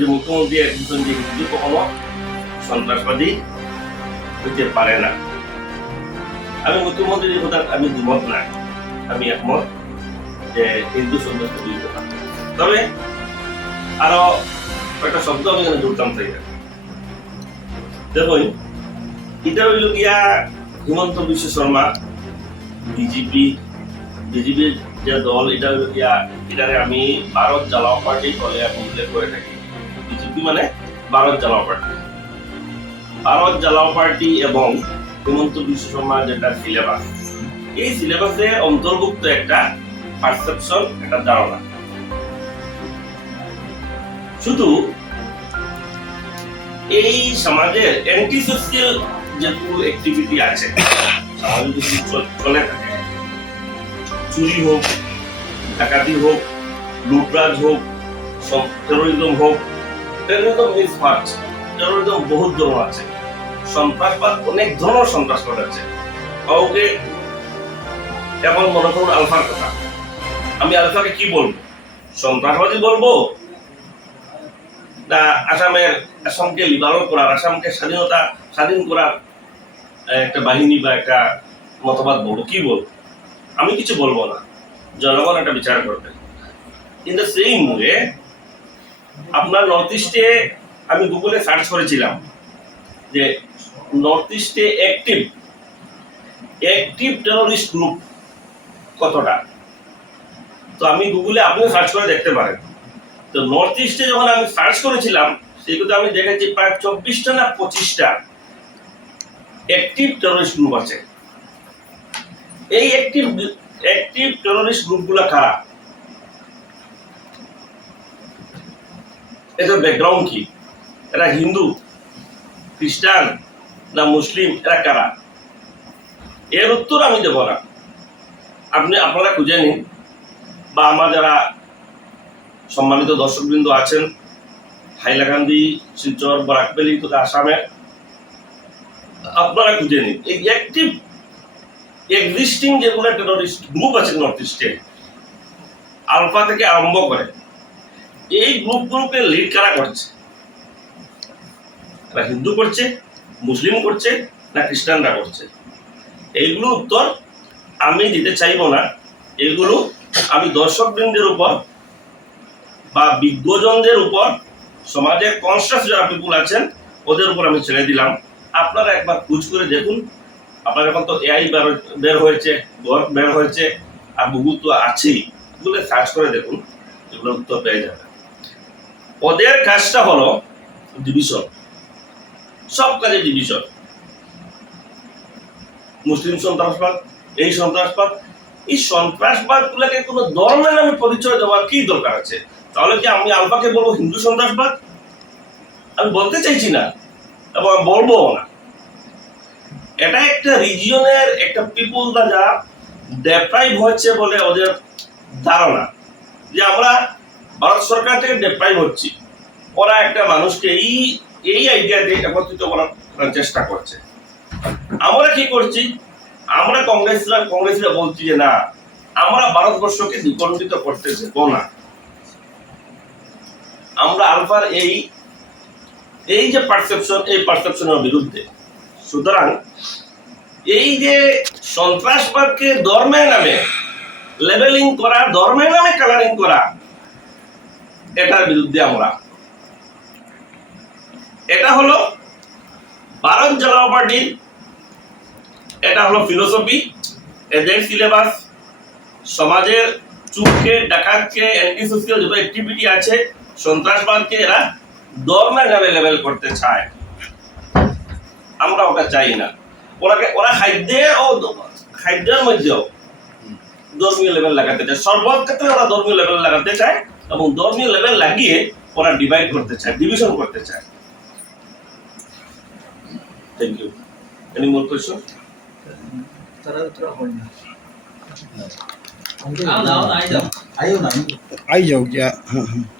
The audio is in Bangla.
যে মুখ্যমন্ত্রী একজন যে সন্ত্রাসবাদী হইতে পারে না। আমি মুখ্যমন্ত্রীর কথা আমি দ্বিমত না আমি একমত যে হিন্দু সন্ত্রাসবাদী তবে আরও কয়েকটা শব্দ আমি এখানে চাই। দেখুন, এটা হইল গিয়া হিমন্ত বিশ্ব শর্মা, বিজেপি, বিজেপির যে দল এটা এটারে আমি ভারত জ্বালাও পার্টি বলে আমি উল্লেখ করে থাকি। বিজেপি মানে ভারত জ্বালাও পার্টি। ভারত জ্বালাও পার্টি এবং বিশ্ব শর্মা যেটা সিলেবাস এই সিলেবাসে অন্তর্ভুক্ত একটা পারসেপশন একটা ধারণা। শুধু এই সমাজের অ্যান্টি সোশিয়াল যেটুকু অ্যাক্টিভিটি আছে সমাজে যদি চলে থাকে চুরি হোক, ডাকাতি হোক, লুটরাজ হোক, সব টেরোরিজম হোক টেরোরিজম মিস ফার্স্ট টেরোরিজম বহুত ধরনের আছে। সন্ত্রাসবাদ, অনেক ধরনের সন্ত্রাসবাদ আছে। কাউকে এখন মনে করুন আলফার কথা। আমি আলফাকে কি বলব? সন্ত্রাসবাদী বলব? না, আসামের, আসামকে লিবারল করার, আসামকে স্বাধীনতা, স্বাধীন করার একটা বাহিনী বা একটা মতবাদ বলব। কি বলব? আমি কিছু বলব না। জনগণ একটা বিচার করবে। কিন্তু সেই মুহূর্তে আপনার নর্থ ইস্টে আমি গুগলে সার্চ করেছিলাম যে নর্থ ইস্টে অ্যাক্টিভ অ্যাক্টিভ টেরোরিস্ট গ্রুপ কতটা? তো আমি গুগলে আপনিও সার্চ করে দেখতে পারেন। তো নর্থ ইস্টে যখন আমি সার্চ করেছিলাম, সেগুলো আমি দেখেছি প্রায় চব্বিশটা না পঁচিশটা অ্যাক্টিভ টেরোরিস্ট গ্রুপ আছে। এই অ্যাক্টিভ অ্যাক্টিভ টেরোরিস্ট গ্রুপগুলো কারা? এদের ব্যাকগ্রাউন্ড কি? এরা হিন্দু, খ্রিস্টান না মুসলিম, এরা কারা? এর উত্তর আমি দেব না। আপনি, আপনারা খুঁজে নিন বা আমার যারা সম্মানিত দর্শকবৃন্দ আছেন হাইলাকান্দি শিলচর বরাকবেলি তথা আসামের, আপনারা খুঁজে নিন। এই অ্যাক্টিভ এক্সিস্টিং যেগুলো টেরোরিস্ট গ্রুপ আছে নর্থ ইস্টে আলফা থেকে আরম্ভ করে, এই গ্রুপ গ্রুপে লিড কারা করছে? এরা হিন্দু করছে, মুসলিম করছে, না খ্রিস্টানরা করছে? এইগুলো উত্তর আমি দিতে চাইব না। এগুলো আমি দর্শকবৃন্দের উপর বা বিজ্ঞজনদের উপর, সমাজের কনসাস যারা পিপুল আছেন, ওদের উপর আমি ছেড়ে দিলাম। আপনারা একবার খুঁজ করে দেখুন। আপনার এখন তো এআই বের হয়েছে গর্ব বের হয়েছে, আর গুগল তো আছেই। গুগলে সার্চ করে দেখুন, এগুলো উত্তর পেয়ে যাবে ওদের কাজটা হলো ডিভিশন সব কাজে ডিভিশন মুসলিম সন্ত্রাসবাদ, এই সন্ত্রাসবাদ এই সন্ত্রাসবাদ গুলাকে কোনো ধর্মের নামে পরিচয় দেওয়ার কি দরকার আছে? তাহলে কি আমি আলফাকে বলব হিন্দু সন্ত্রাসবাদ? আমি বলতে চাইছি না, এবং আমি বলব না। এটা একটা রিজিয়নের একটা পিপুল দা যা ডেপ্রাইভ হচ্ছে বলে ওদের ধারণা যে আমরা ভারত সরকার থেকে ডেপ্রাইভ হচ্ছি। ওরা একটা মানুষকে এই এই আইডিয়া দিয়ে একত্রিত করার চেষ্টা করছে। আমরা কি করছি? আমরা কংগ্রেসরা কংগ্রেসরা বলছি যে না, আমরা ভারতবর্ষকে দ্বিখণ্ডিত করতে দেবো না। আমরা আলফার এই এই যে পারসেপশন এই পারসেপশনের বিরুদ্ধে সুতরাং এই যে সন্ত্রাসবাদকে ধর্মের নামে লেভেলিং করা, ধর্মের নামে কালারিং করা, এটার বিরুদ্ধে আমরা। এটা হলো ভারত জ্বালাও পার্টির এটা হলো ফিলোসফি এদের সিলেবাস সমাজের চুরকে ডাকাতকে অ্যান্টি সোশিয়াল যত অ্যাক্টিভিটি আছে, সন্ত্রাসবাদকে এরা ধর্মের নামে লেভেল করতে চায়। আমরা ওটা চাই না ওরাকে ওরা খাদ্যে ও খাদ্যের মধ্যেও ধর্মীয় লেভেল লাগাতে চায় সর্বত ক্ষেত্রে ওরা ধর্মীয় লেভেল লাগাতে চায় এবং ধর্মীয় লেভেল লাগিয়ে ওরা ডিভাইড করতে চায় ডিভিশন করতে চায় thank you any more question তারা উত্তরা হয় না आओ आओ आई जाओ আইও না आई जाओ क्या हाँ हाँ